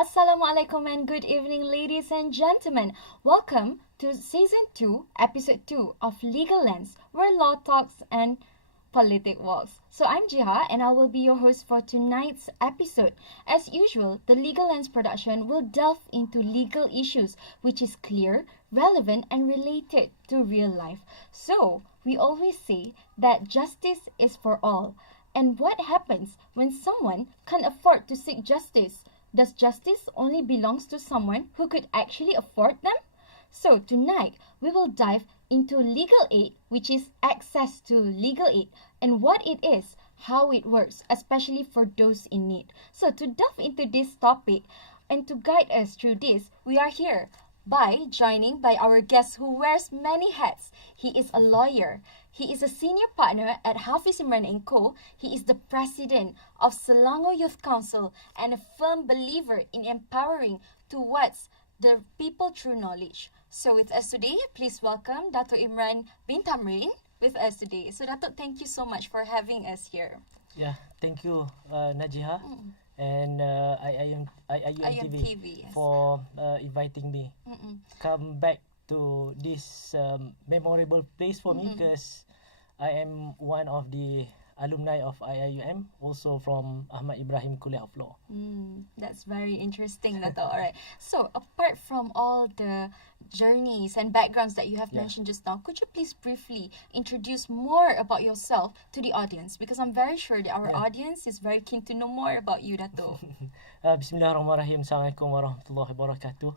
Assalamualaikum and good evening, ladies and gentlemen. Welcome to Season 2, Episode 2 of Legal Lens, where law talks and politics walks. So I'm Jiha and I will be your host for tonight's episode. As usual, the Legal Lens production will delve into legal issues which is clear, relevant and related to real life. So, we always say that justice is for all. And what happens when someone can't afford to seek justice? Does justice only belongs to someone who could actually afford them? So tonight, we will dive into legal aid, which is access to legal aid, and what it is, how it works, especially for those in need. So to delve into this topic and to guide us through this, we are here joining by our guest who wears many hats. He is a lawyer. He is a senior partner at 𝗪𝗵𝗻𝒻𝒃. He is the president of Selangor Youth Council and a firm believer in empowering towards the people through knowledge. So with us today, please welcome Dato' Imran bin Tamrin with us today. So Dato', thank you so much for having us here. Yeah, thank you, Najiha and IIUMTV yes. for inviting me. Come back to this memorable place for me because I am one of the alumni of IIUM, also from Ahmad Ibrahim Kuliah of Law. That's very interesting, Dato'. Alright. So, apart from all the journeys and backgrounds that you have mentioned just now, could you please briefly introduce more about yourself to the audience? Because I'm very sure that our audience is very keen to know more about you, Dato'. Bismillahirrahmanirrahim. Assalamualaikum warahmatullahi wabarakatuh.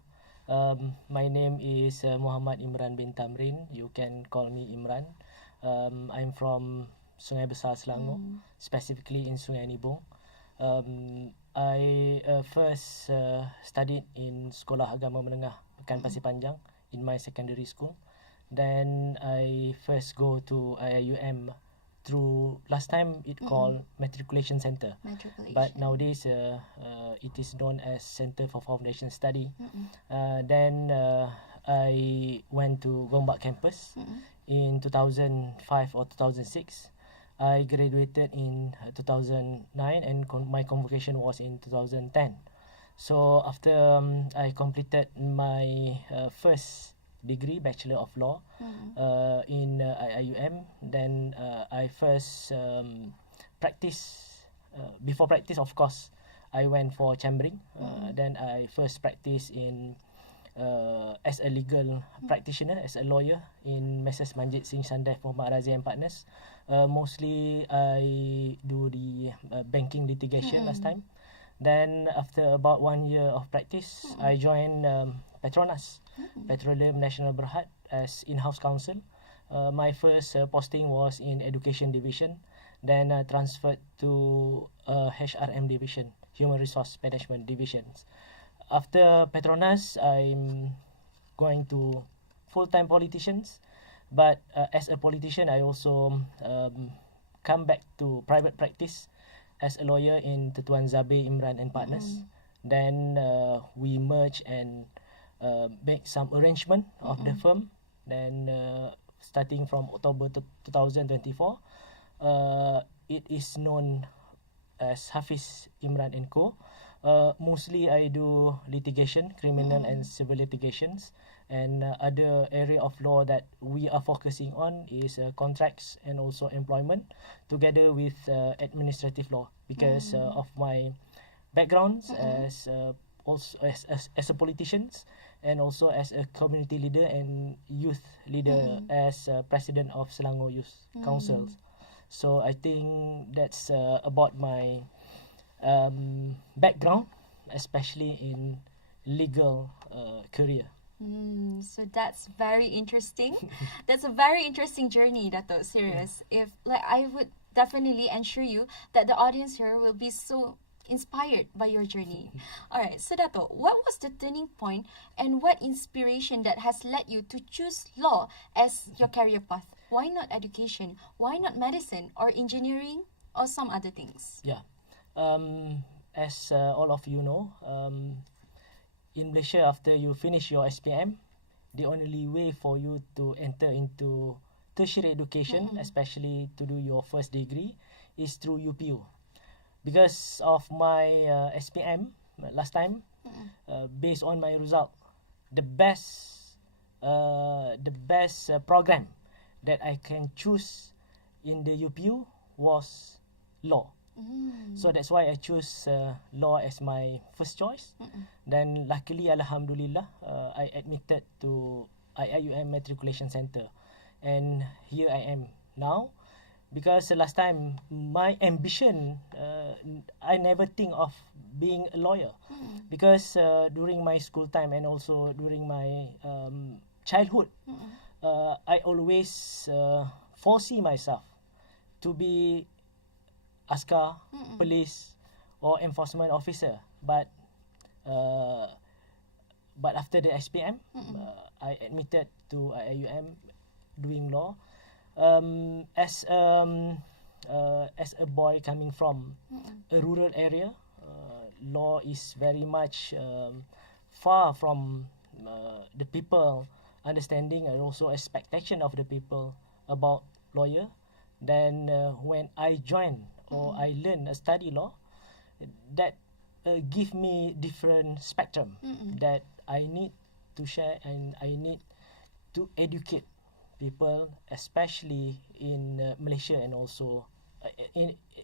My name is Muhammad Imran bin Tamrin. You can call me Imran. I'm from Sungai Besar, Selangor, specifically in Sungai Nibong. I first studied in Sekolah Agama Menengah Pekan Pasir Panjang in my secondary school. Then I first go to IIUM through, last time it called Matriculation Center. But nowadays it is known as Center for Foundation Study. Then I went to Gombak campus in 2005 or 2006. I graduated in 2009 and my convocation was in 2010. So after I completed my first degree, Bachelor of Law, in IIUM, then I first practice. Before practice, of course, I went for chambering. Then I first practiced in as a legal practitioner, as a lawyer in Messrs Manjit Singh Sandai for 𝗪𝗵𝗲𝒻 and Partners. Mostly I do the banking litigation last time. Then after about 1 year of practice, I joined Petronas, Petroleum Nasional Berhad, as in-house counsel. My first posting was in Education Division, then transferred to HRM Division, Human Resource Management Divisions. After Petronas, I'm going to full-time politicians. But as a politician, I also come back to private practice as a lawyer in Tuan Zabir Imran and Partners. Then we merge and make some arrangement of the firm. Then starting from October 2024, it is known as Hafiz Imran and Co. Mostly I do litigation, criminal and civil litigations, and other area of law that we are focusing on is contracts and also employment, together with administrative law, because of my backgrounds as also as a politician and also as a community leader and youth leader as president of Selangor Youth Council. So I think that's about my background, especially in legal career. So that's very interesting. That's a very interesting journey, Dato'. Serious. If I would definitely ensure you that the audience here will be so inspired by your journey. Alright, so Dato', what was the turning point and what inspiration that has led you to choose law as your career path? Why not education? Why not medicine or engineering or some other things? Yeah. As all of you know, in Malaysia, after you finish your SPM, the only way for you to enter into tertiary education, especially to do your first degree, is through UPU. Because of my SPM last time, based on my result. The best program that I can choose in the UPU was law. So that's why I choose law as my first choice. Then luckily, alhamdulillah, I admitted to IIUM Matriculation Center, and here I am now. Because last time my ambition, I never think of being a lawyer. Because during my school time and also during my childhood, I always foresee myself to be askar, police, or enforcement officer. But after the SPM, I admitted to IIUM doing law. As a boy coming from a rural area, law is very much far from the people understanding and also expectation of the people about lawyer. Then when I joined or I learned study law, that give me different spectrum that I need to share, and I need to educate people, especially in Malaysia, and also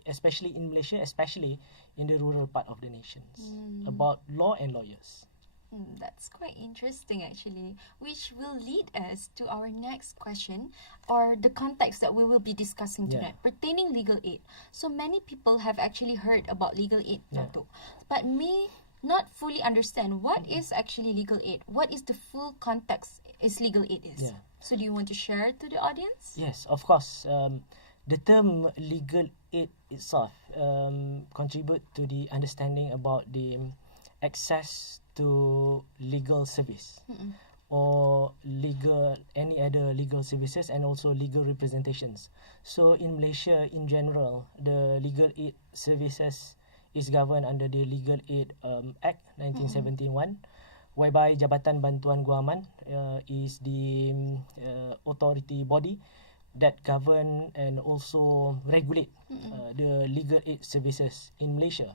especially in the rural part of the nations, about law and lawyers. That's quite interesting, actually, which will lead us to our next question, or the context that we will be discussing tonight, pertaining legal aid. So many people have actually heard about legal aid, Datuk, but may not fully understand what is actually legal aid. What is the full context is legal aid is? So do you want to share to the audience? Yes, of course. The term legal aid itself contribute to the understanding about the access to legal service or any other legal services, and also legal representations. So in Malaysia in general, the legal aid services is governed under the Legal Aid Act 1971, whereby Jabatan Bantuan Guaman is the authority body that govern and also regulate the legal aid services in Malaysia.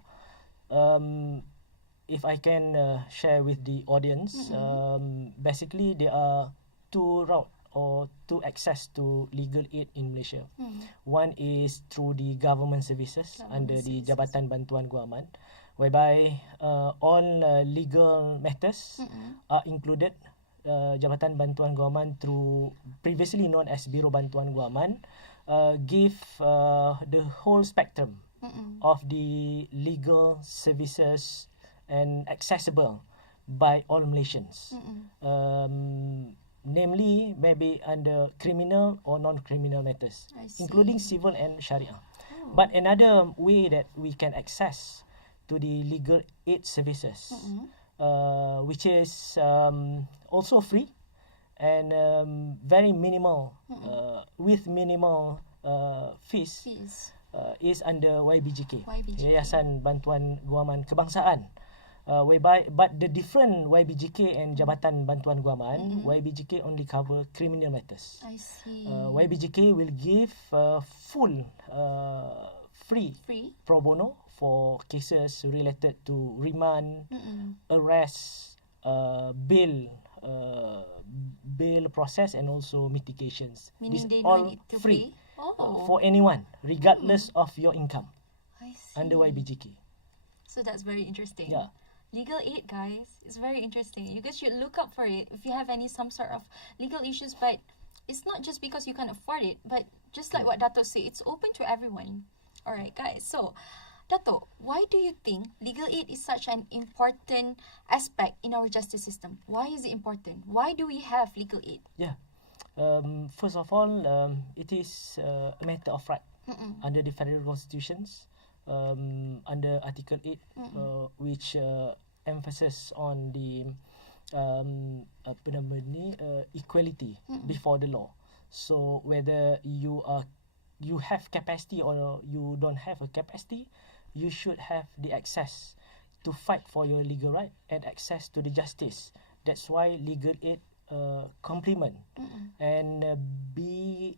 If I can share with the audience, basically there are two routes or two access to legal aid in Malaysia. One is through the government services under the Jabatan Bantuan Guaman, whereby all legal matters are included. Jabatan Bantuan Guaman, through previously known as Biro Bantuan Guaman, give the whole spectrum of the legal services and accessible by all Malaysians. Namely, maybe under criminal or non-criminal matters, including civil and Sharia. But another way that we can access to the legal aid services, which is also free and very minimal, with minimal fees, is under YBGK, Yayasan Bantuan Guaman Kebangsaan. But the different YBGK and Jabatan Bantuan Guaman, YBGK only cover criminal matters. I see. YBGK will give full free pro bono for cases related to remand, arrest, bail process, and also mitigations. Meaning This they all don't need to free pay? for anyone, regardless of your income, I see. under YBGK. So that's very interesting. Yeah. Legal aid, guys, it's very interesting. You guys should look up for it if you have some sort of legal issues. But it's not just because you can't afford it, but just like what Dato said, it's open to everyone. Alright, guys. So, Dato, why do you think legal aid is such an important aspect in our justice system? Why is it important? Why do we have legal aid? Yeah. First of all, it is a matter of right under the federal constitutions, under Article 8, which emphasis on the equality before the law. So whether you have capacity or you don't have a capacity, you should have the access to fight for your legal right and access to the justice. That's why legal aid complement and be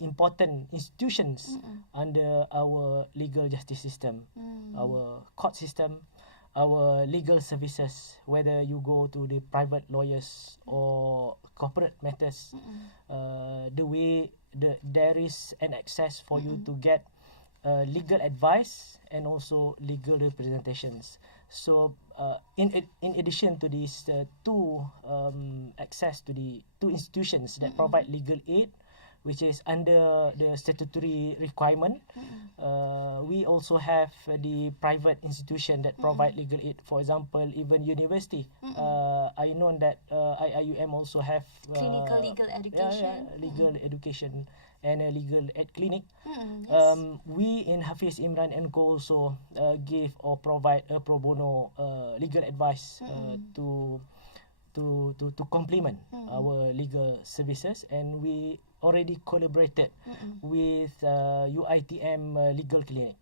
important institutions under our legal justice system, our court system, our legal services, whether you go to the private lawyers or corporate matters, the way there is an access for you to get legal advice and also legal representations. So in addition to these two access to the two institutions that provide legal aid, which is under the statutory requirement, we also have the private institution that provide legal aid. For example, even university. I know that IIUM also have Clinical legal education. Legal education and a legal aid clinic. Yes. We in Hafiz Imran and Co also give or provide a pro bono legal advice to complement our legal services, and we already collaborated with UiTM Legal Clinic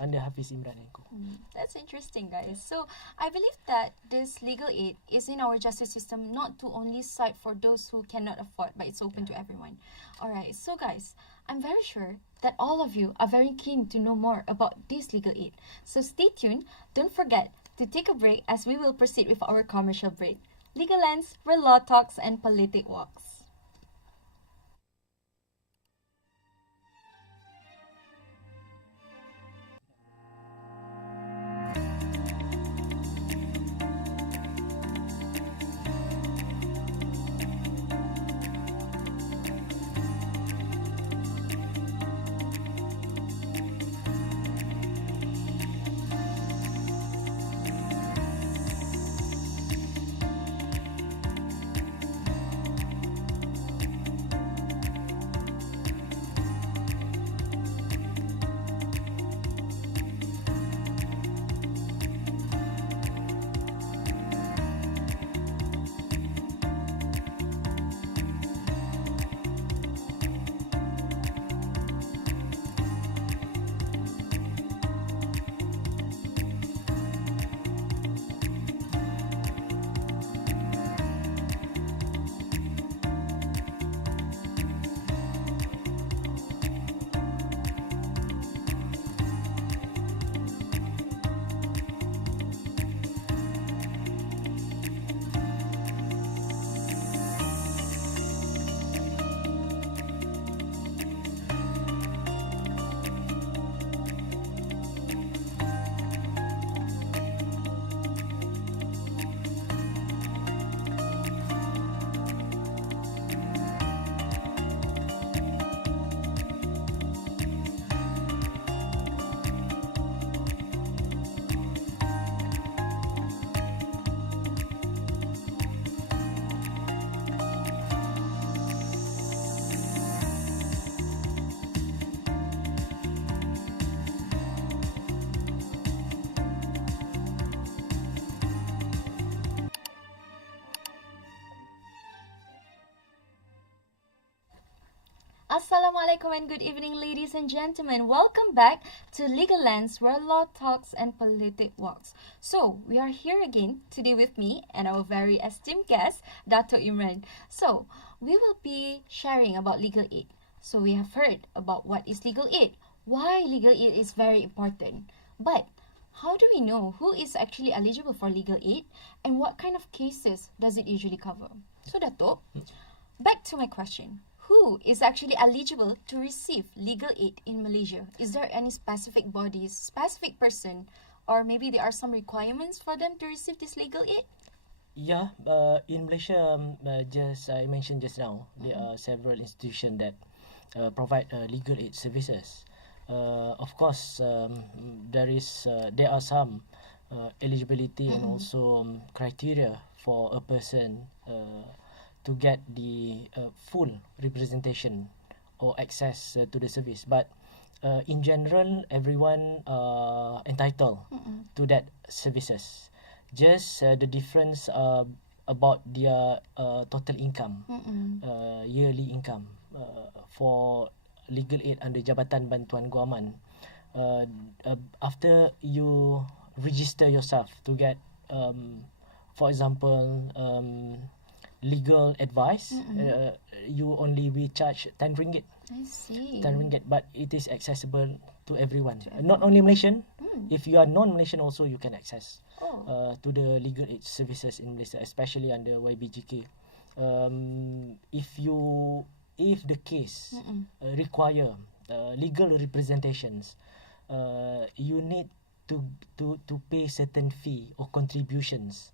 under Hafiz Imran and Co. That's interesting, guys. So I believe that this legal aid is in our justice system not to only cite for those who cannot afford, but it's open to everyone. Alright, so guys, I'm very sure that all of you are very keen to know more about this legal aid. So stay tuned. Don't forget to take a break as we will proceed with our commercial break. Legal Lens, where law talks and politics walks. Assalamualaikum and good evening, ladies and gentlemen. Welcome back to Legal Lens, where law talks and politics walks. So, we are here again today with me and our very esteemed guest, Dato' Imran. So, we will be sharing about legal aid. So, we have heard about what is legal aid, why legal aid is very important. But, how do we know who is actually eligible for legal aid and what kind of cases does it usually cover? So, Dato', back to my question. Who is actually eligible to receive legal aid in Malaysia? Is there any specific bodies, specific person, or maybe there are some requirements for them to receive this legal aid? Yeah, in Malaysia, just I mentioned just now, there are several institutions that provide legal aid services. Of course, there are some eligibility and also criteria for a person to get the full representation or access to the service. But in general, everyone entitled to that services. Just the difference about their total income, yearly income for legal aid under Jabatan Bantuan Guaman. After you register yourself to get, for example, legal advice, we charge 10 ringgit. I see. 10 ringgit, but it is accessible to everyone. Not only Malaysian. If you are non-Malaysian also, you can access to the legal aid services in Malaysia, especially under YBGK. If the case require legal representations, you need to pay certain fee or contributions.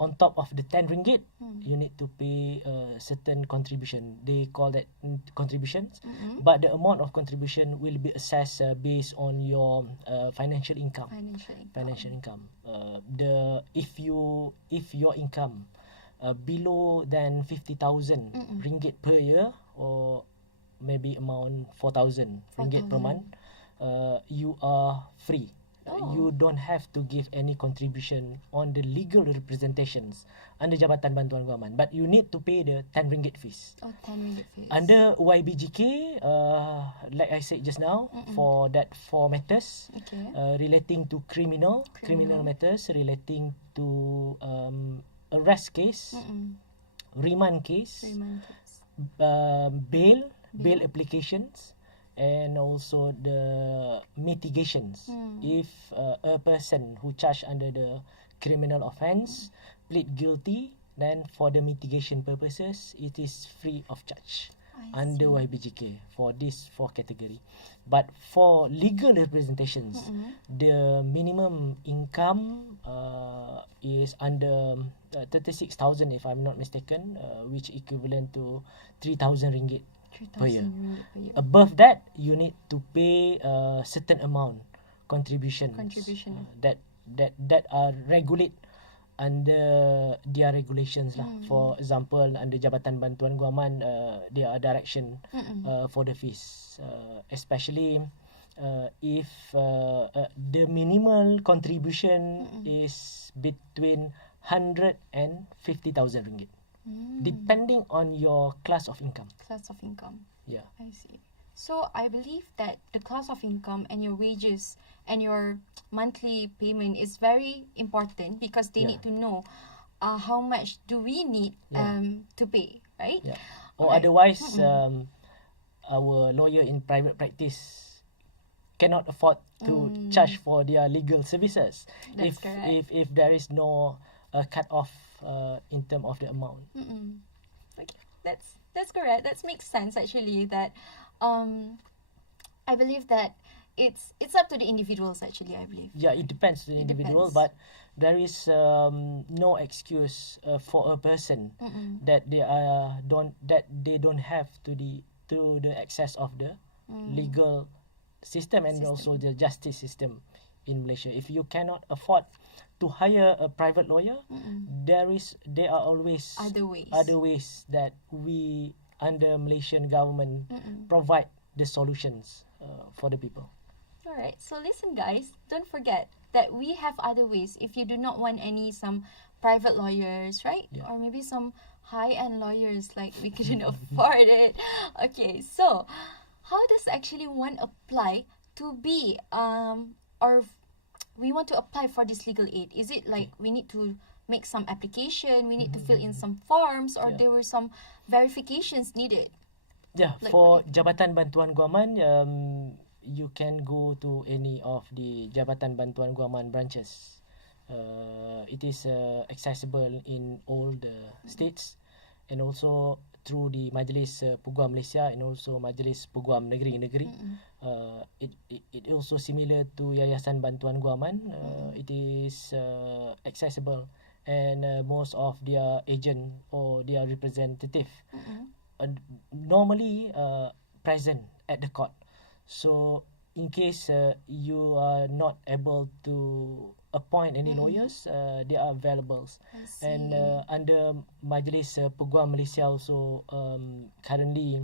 On top of the 10 ringgit, you need to pay a certain contribution. They call that contributions, but the amount of contribution will be assessed based on your financial income. Financial income. If your income below than 50,000 ringgit per year, or maybe amount 4,000 ringgit per month, you are free. You don't have to give any contribution on the legal representations under Jabatan Bantuan Guaman, but you need to pay the 10 ringgit fees. 10 ringgit fees. Under YBGK, like I said just now, for that 4 matters relating to criminal matters, relating to arrest case, remand case, bail applications, and also the mitigations. If a person who charged under the criminal offence plead guilty, then for the mitigation purposes, it is free of charge under YBGK for this 4 category. But for legal representations, the minimum income is under 36,000 if I'm not mistaken, which equivalent to 3,000 ringgit per year. Above that, you need to pay a certain amount contribution that are regulate under their regulations lah. For example, under Jabatan Bantuan Guaman, there are direction for the fees, especially if the minimal contribution is between 100 and 50,000 ringgit. Depending on your class of income. Yeah. I see. So I believe that the class of income and your wages and your monthly payment is very important, because they need to know how much do we need to pay, right? Yeah. Or otherwise, our lawyer in private practice cannot afford to charge for their legal services. That's correct. If there is no cut off in terms of the amount. Okay, that's correct. That makes sense actually. That I believe that it's up to the individuals actually. I believe. Yeah, it depends on the individual, but there is no excuse for a person that they don't have to the access of the legal system and also the justice system in Malaysia. If you cannot afford to hire a private lawyer, there are always other ways that we under Malaysian government provide the solutions for the people. Alright, so listen guys, don't forget that we have other ways if you do not want some private lawyers, right? Yeah. Or maybe some high-end lawyers, like we couldn't afford it. Okay, so how does actually one apply to be or we want to apply for this legal aid? Is it like we need to make some application, we need to fill in some forms, or there were some verifications needed? Yeah, Like for Jabatan Bantuan Guaman, you can go to any of the Jabatan Bantuan Guaman branches. It is accessible in all the states, and also through the Majlis Peguam Malaysia and also Majlis Peguam Negeri-Negeri. It also similar to Yayasan Bantuan Guaman. It is accessible, and most of their agent or their representative normally present at the court. So in case you are not able to appoint any lawyers, they are available. And under Majlis Peguam Malaysia also currently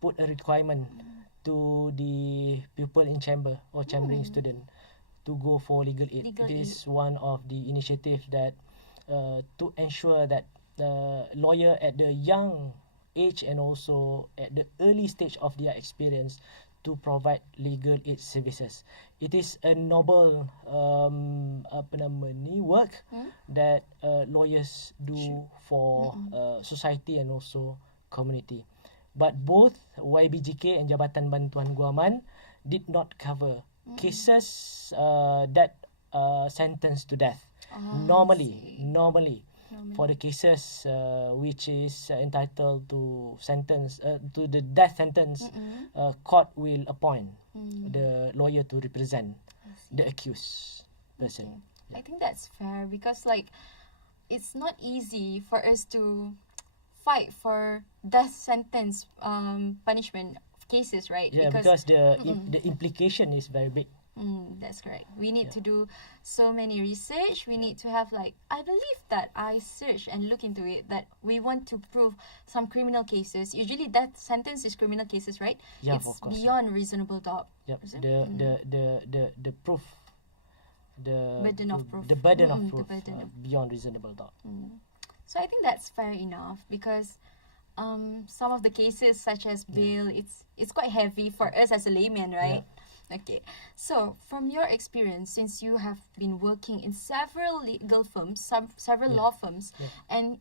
put a requirement to the pupil in chamber or chambering student to go for legal aid. It is one of the initiative that to ensure that lawyer at the young age and also at the early stage of their experience to provide legal aid services. It is a noble work that lawyers do for society and also community. But both 𝑦𝒑𝒍𝒐𝒓𝒆 and Jabatan Bantuan Guaman did not cover cases that sentenced to death. Normally, for the cases which is entitled to sentence to the death sentence, court will appoint the lawyer to represent the accused person. Okay. I think that's fair because like it's not easy for us to fight for death sentence punishment cases, right? Yeah, because the implication is very big. That's correct. We need to do so many research. We need to have like, I believe that I searched and look into it that we want to prove some criminal cases. Usually death sentence is criminal cases, right? Yeah, it's of course. beyond reasonable doubt. Yep. Is it? The proof. The burden of proof. The burden of proof beyond reasonable doubt. So I think that's fair enough because some of the cases such as bail, it's quite heavy for us as a layman, right? Yeah. Okay, so from your experience, since you have been working in several legal firms, several law firms, and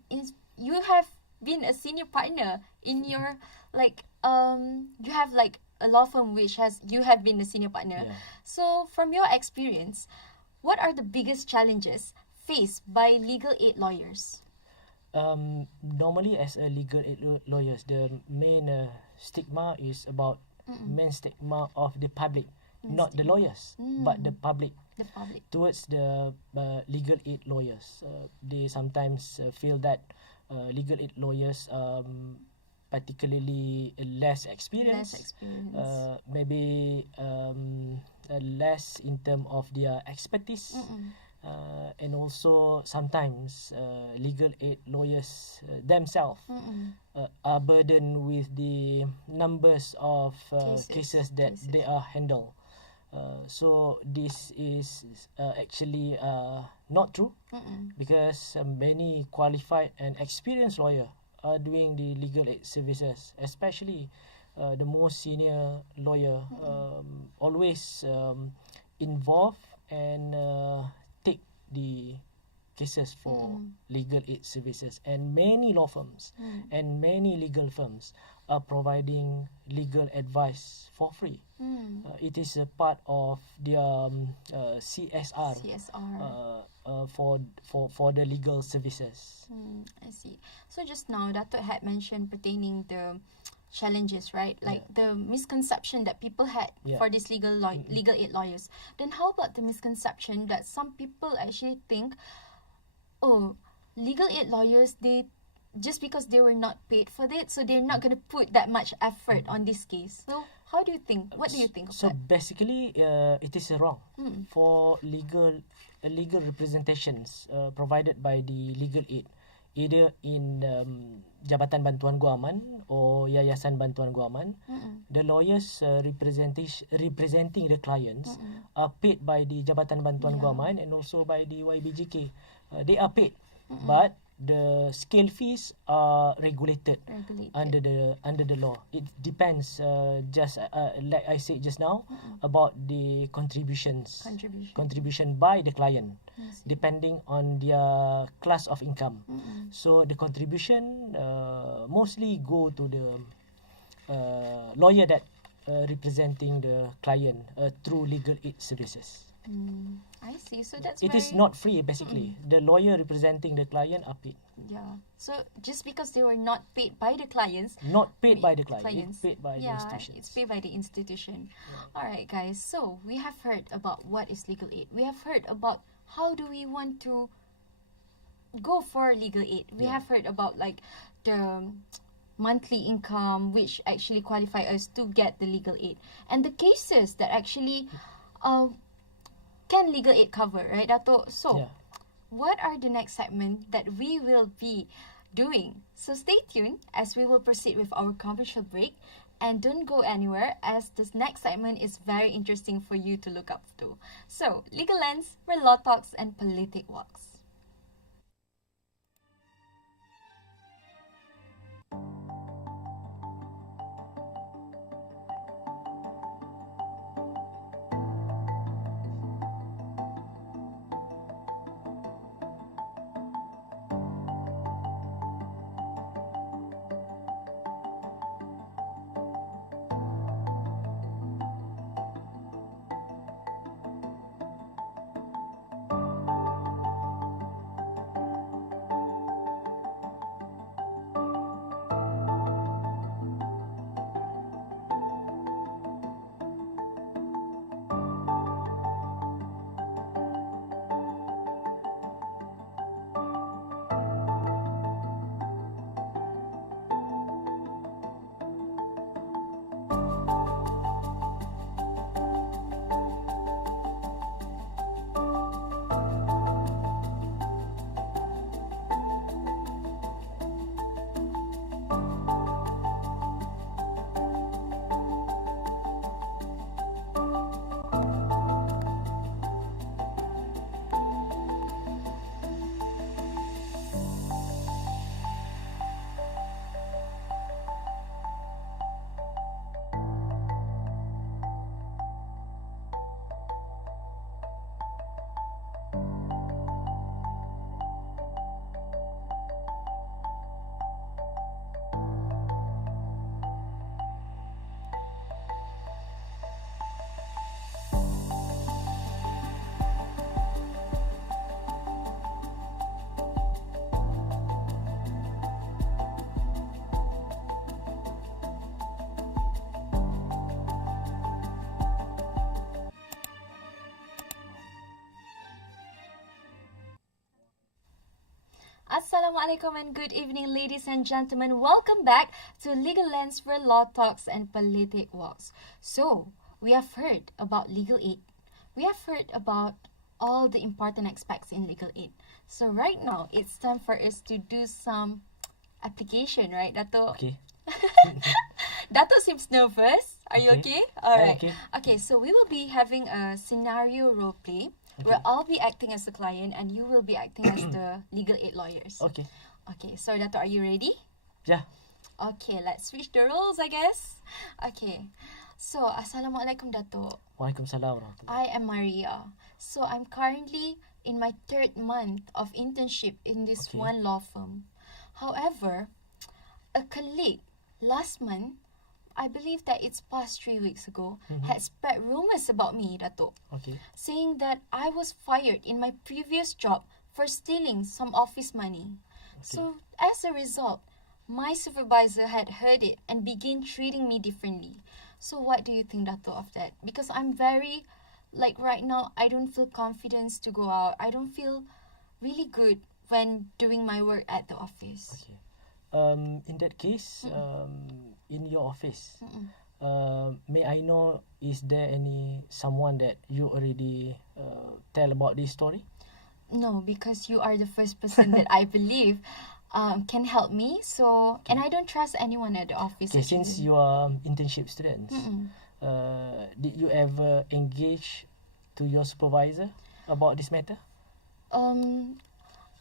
you have been a senior partner in your you have like a law firm you have been a senior partner. Yeah. So from your experience, what are the biggest challenges faced by legal aid lawyers? Normally, as a legal aid lawyers, the main stigma is about main stigma of the public. Not the lawyers, but the public. Towards the legal aid lawyers. They sometimes feel that legal aid lawyers particularly less experience. Maybe less in terms of their expertise. And also sometimes legal aid lawyers themselves are burdened with the numbers of cases that they are handled. So this is actually not true because many qualified and experienced lawyers are doing the legal aid services, especially the most senior lawyer always involved and take the cases for legal aid services. And many law firms and many legal firms are providing legal advice for free. It is a part of their CSR. For the legal services. I see. So just now, Dato' had mentioned pertaining the challenges, right? Like the misconception that people had for these legal aid lawyers. Then how about the misconception that some people actually think, oh, legal aid lawyers, they just because they were not paid for it, so they're not going to put that much effort on this case. So how do you think? What do you think of that? So basically, it is wrong for legal representations provided by the legal aid, either in Jabatan Bantuan Guaman or Yayasan Bantuan Guaman. The lawyers representing the clients are paid by the Jabatan Bantuan Guaman and also by the 𝑦𝒑𝒍𝒐𝒓𝒆. They are paid, but the scale fees are regulated under the law. It depends, just like I said just now, about the contribution by the client, depending on their class of income. So the contribution mostly go to the lawyer that representing the client through legal aid services. I see. So that's it is not free, basically. The lawyer representing the client are paid. Yeah. So just because they were not paid by the clients. Not paid by the client. It's paid by the institution. It's paid by the institution. Yeah. Alright, guys. So we have heard about what is legal aid. We have heard about how do we want to go for legal aid. We have heard about like the monthly income which actually qualify us to get the legal aid. And the cases that actually can legal aid cover, right, Dato'? So, what are the next segment that we will be doing? So stay tuned as we will proceed with our commercial break. And don't go anywhere as this next segment is very interesting for you to look up to. So, Legal Lens, where law talks and politic walks. Assalamualaikum and good evening, ladies and gentlemen. Welcome back to Legal Lens, where law talks and politic walks. So, we have heard about legal aid. We have heard about all the important aspects in legal aid. So right now, it's time for us to do some application, right, Dato'? Okay. Dato' seems nervous. Are you okay? Alright. Okay. Okay, so we will be having a scenario role play. Okay. Where I'll be acting as the client and you will be acting as the legal aid lawyers. Okay. Okay, so Dato', are you ready? Yeah. Okay, let's switch the roles, I guess. Okay, so Assalamualaikum, Dato'. Waalaikumsalam warahmatullahi. I am Maria. So I'm currently in my 3rd month of internship in this Okay. one law firm. However, a colleague last month, I believe that it's past 3 weeks ago, had spread rumors about me, Dato', Okay. saying that I was fired in my previous job for stealing some office money. So, as a result, my supervisor had heard it and began treating me differently. So, what do you think, Dato', of that? Because I'm very, right now, I don't feel confidence to go out. I don't feel really good when doing my work at the office. Okay. In that case, in your office, may I know, is there someone that you already tell about this story? No, because you are the first person that I believe can help me. So, and I don't trust anyone at the office. Okay, since you are internship students, did you ever engage to your supervisor about this matter?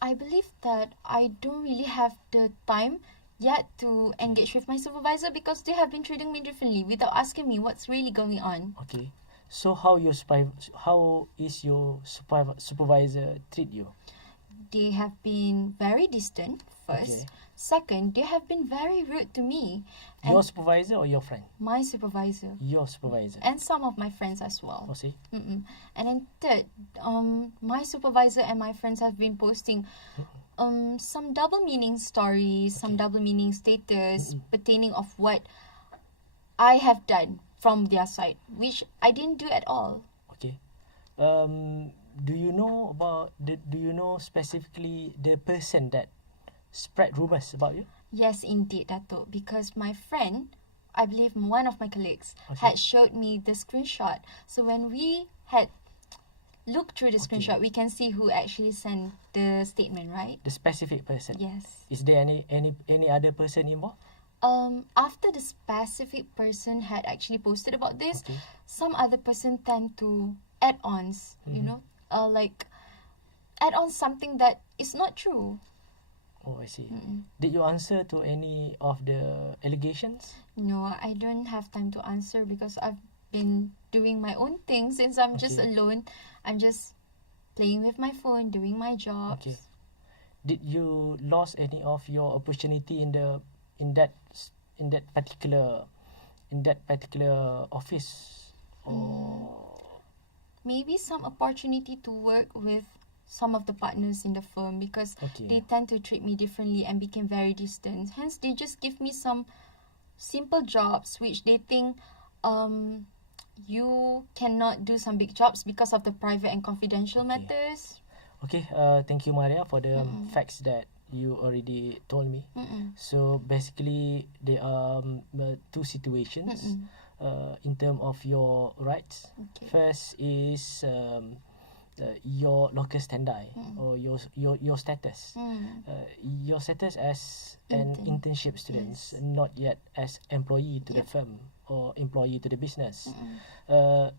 I believe that I don't really have the time yet to engage with my supervisor because they have been treating me differently without asking me what's really going on. Okay. So how is your supervisor treat you? They have been very distant, first. Okay. Second, they have been very rude to me. And Your supervisor or your friend? my supervisor. Your supervisor. And some of my friends as well. Oh, see? And then third, my supervisor and my friends have been posting some double meaning stories, some double meaning status pertaining of what I have done from their side, which I didn't do at all. Okay. Do you know specifically the person that spread rumors about you? Yes, indeed, Dato', because my friend, I believe one of my colleagues, had showed me the screenshot. So when we had looked through the screenshot, we can see who actually sent the statement, right? The specific person. Yes. Is there any other person involved? After the specific person had actually posted about this, some other person tend to add ons, add on something that is not true. Oh, I see. Did you answer to any of the allegations? No, I don't have time to answer because I've been doing my own thing since I'm just alone. I'm just playing with my phone, doing my jobs. Okay. Did you lost any of your opportunity in that particular office? Or maybe some opportunity to work with some of the partners in the firm because they tend to treat me differently and became very distant. Hence, they just give me some simple jobs which they think you cannot do some big jobs because of the private and confidential matters. Okay, thank you, Maria, for the facts that you already told me. So basically, there are 2 situations in terms of your rights. First is your local standi or your status. Your status as an internship student, not yet as employee to the firm or employee to the business.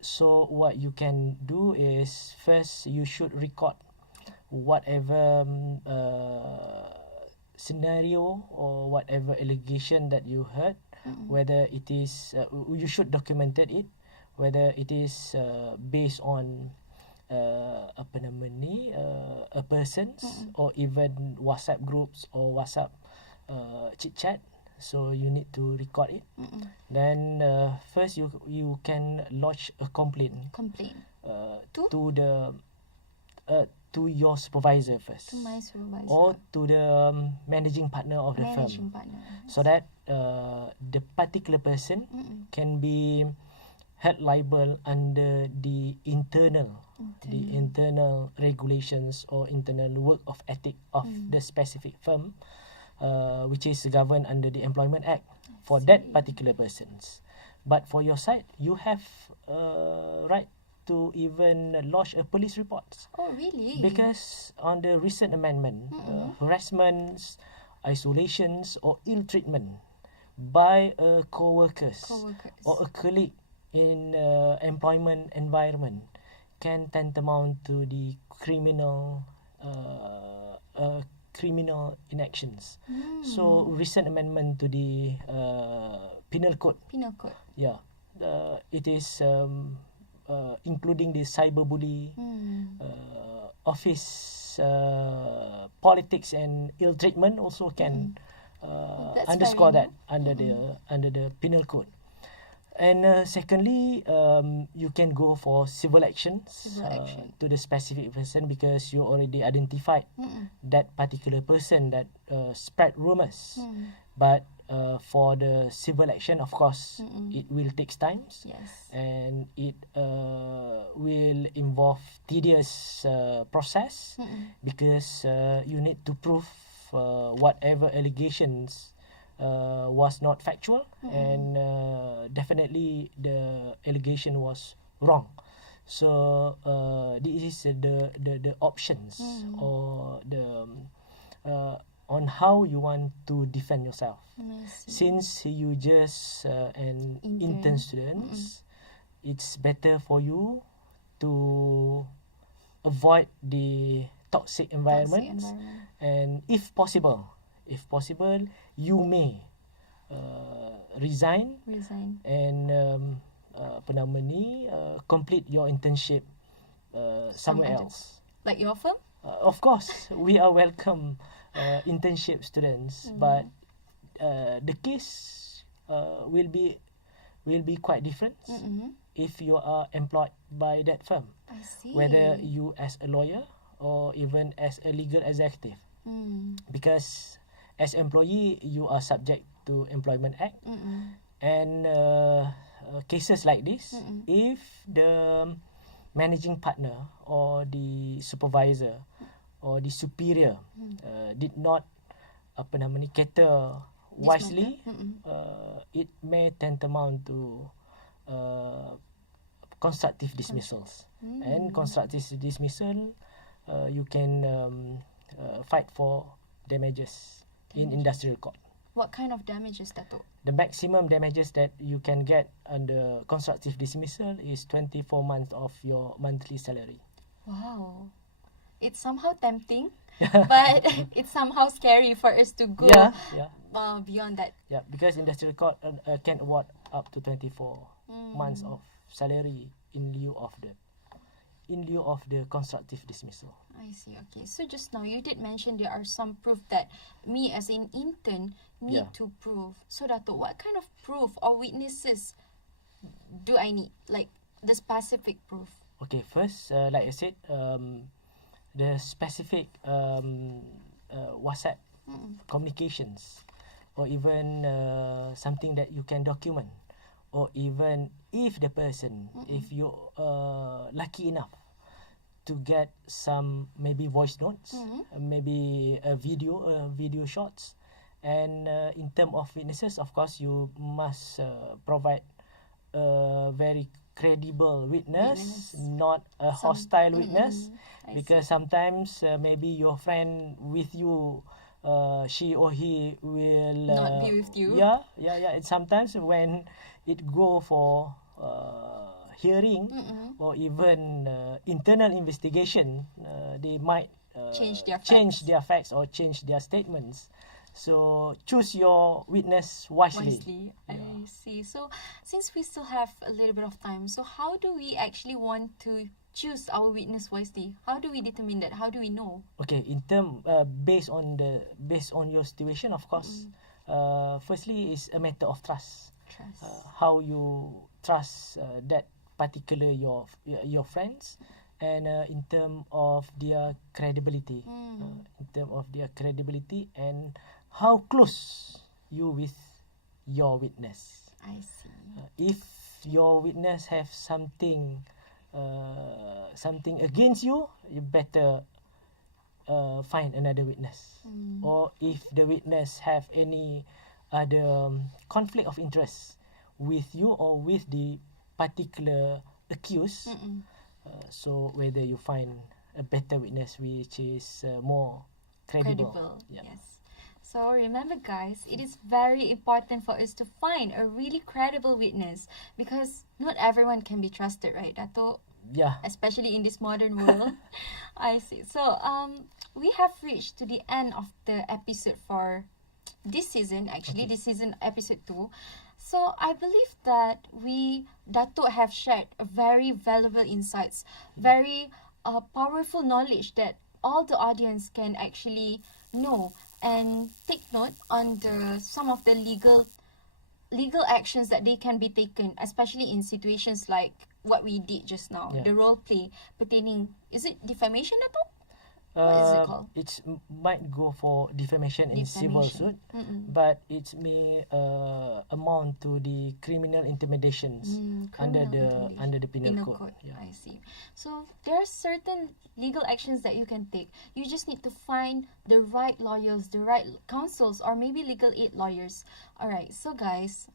So what you can do is first you should record whatever scenario or whatever allegation that you heard, whether it is you should document it, whether it is based on a person or even WhatsApp groups or WhatsApp chit chat. So you need to record it. Then first you can lodge a complaint to your supervisor first, to my supervisor, or to the managing partner of the firm, so that the particular person can be held liable under the internal regulations or internal work of ethic of the specific firm, which is governed under the Employment Act for that particular persons. But for your side, you have right to even lodge a police report. Oh, really? Because on the recent amendment, harassments, isolations, or ill treatment by a co-workers or a colleague in employment environment can tantamount to the criminal inactions. So recent amendment to the penal code. Yeah, it is including the cyberbully, office politics and ill treatment also can underscore that under the penal code. And secondly, you can go for civil actions to the specific person because you already identified that particular person that spread rumors. But for the civil action, of course, it will take time, and it will involve tedious process because you need to prove whatever allegations was not factual, and definitely the allegation was wrong. So this is the options or the on how you want to defend yourself. Since you just an intern student, it's better for you to avoid the toxic environment, and if possible, you may resign and complete your internship somewhere else. Like your firm? Of course, we are welcome internship students, but the case will be quite different if you are employed by that firm. I see. Whether you as a lawyer or even as a legal executive, because as employee you are subject to Employment Act, and cases like this, if the managing partner or the supervisor or the superior did not cater wisely, it may tantamount to constructive dismissals. And constructive dismissal, you can fight for damages in industrial court. What kind of damages, Dato'? The maximum damages that you can get under constructive dismissal is 24 months of your monthly salary. Wow. It's somehow tempting, but it's somehow scary for us to go beyond that. Yeah, because industrial court can award up to 24 months of salary in lieu of the constructive dismissal. I see. Okay. So just now you did mention there are some proof that me as an intern need to prove. So Dato', what kind of proof or witnesses do I need? Like the specific proof. Okay. First, like I said, the specific WhatsApp communications, or even something that you can document, or even if the person, if you lucky enough to get some maybe voice notes, maybe a video shots, and in terms of witnesses, of course, you must provide a very credible witness, not a hostile witness, because sometimes maybe your friend with you, she or he will not be with you. Yeah. And sometimes when it go for hearing or even internal investigation, they might change their facts or change their statements. So choose your witness wisely. I see. So since we still have a little bit of time, so how do we actually want to choose our witness wisely? How do we determine that? How do we know? Okay, in term based on your situation, of course. Firstly, is a matter of trust. How you trust that particular your friends, and in term of their credibility, and how close you with your witness. I see. If your witness have something against you, you better find another witness. Or if the witness have any other conflict of interest with you or with the particular accused, so whether you find a better witness which is more credible. Yeah. Yes. So remember guys, it is very important for us to find a really credible witness because not everyone can be trusted, right, Dato'? Yeah. Especially in this modern world. I see. So we have reached to the end of the episode for this season, actually. Okay. This season, episode 2. So I believe that Dato' have shared a very valuable insights, very powerful knowledge that all the audience can actually know and take note on some of the legal actions that they can be taken, especially in situations like what we did just now, Yeah. the role play pertaining, is it defamation, Dato'? What is it called? It might go for defamation and civil suit, but it may amount to the criminal intimidations under the penal code. Yeah. I see. So there are certain legal actions that you can take. You just need to find the right lawyers, the right counsels, or maybe legal aid lawyers. Alright, so guys,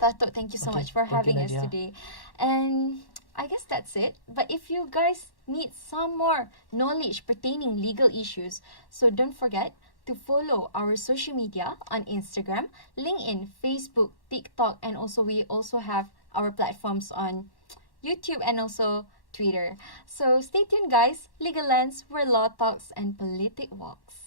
Dato', thank you so much for having us today. And I guess that's it. But if you guys need some more knowledge pertaining legal issues, so don't forget to follow our social media on Instagram, LinkedIn, Facebook, TikTok, and we also have our platforms on YouTube and also Twitter. So stay tuned guys. Legal Lens, where law talks and politic walks.